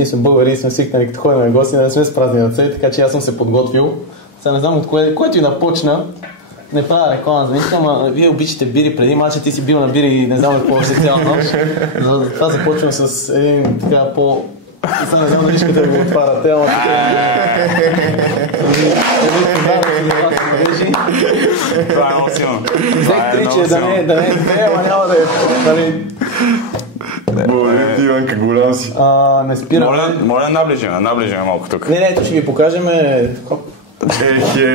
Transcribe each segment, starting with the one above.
ние сме българи и сме свикнали като ходим на гости, не сме с празни ръце, така че аз съм се подготвил. Сега не знам от което и да почна. Не правя реклама за нищо, ама вие обичате бири преди мача, ти си бил на бири и не знам какво ще цяла нощ. Затова започвам с един така по... Сега не знам дали искате да го отваряте, ама Това е много силно. взех триче да не е две, ама няма да е... Благодаря ти, Иванка, голям си. Не спирам. Моля наближим малко тук. Не, ето ще ви покажем. Ехе!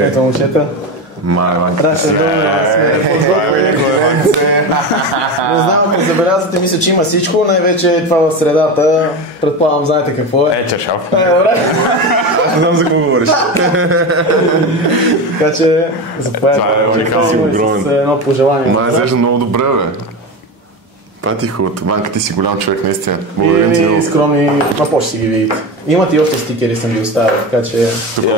Ето момчета. Иванка, сме подготвени. Не знам, ако забелязвате, мисля, че има всичко. Най-вече това в средата. Предполагам, знаете какво е. Чашав. Добре. Аз не знам за какво говориш. Така че, заповядайте. Това е уникално, огромен. С едно пожелание. Май изглежда много добре, бе. Това ти хубаво. Ванка, ти си голям човек, наистина. Благодарим ти много. И скромни, а по-ще си ги видите. Имате и още стикери, съм ги оставил, така че... Това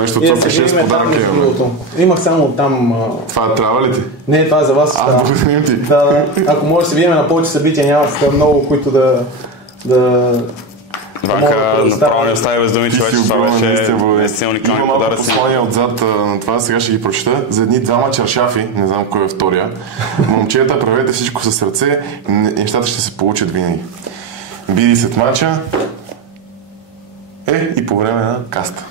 нещо от цоката 6 подаръка имаме. Имах само там... Това трябва ли ти? Не, това е за вас. Благодарим ти. Да. Ако може да се видим на повече събития, няма много, които да... Ванка, направо не остави без думи, човече, това беше наистина уникални подаръци. Има малко подаръци. послания отзад на това, сега ще ги прочета. За едни двама чаршафи, не знам кой е втория. Момчета, правете всичко със сърце, нещата ще се получат винаги. Бири след мача и по време на каста.